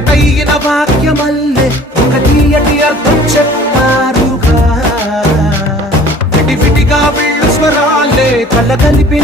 ఒకటైన వాక్యమల్లే ఒక తీయటి అర్థం చెప్పారుగా విడివిడిగా వీళ్ళు స్వరాలే కళ్ళ కలిపే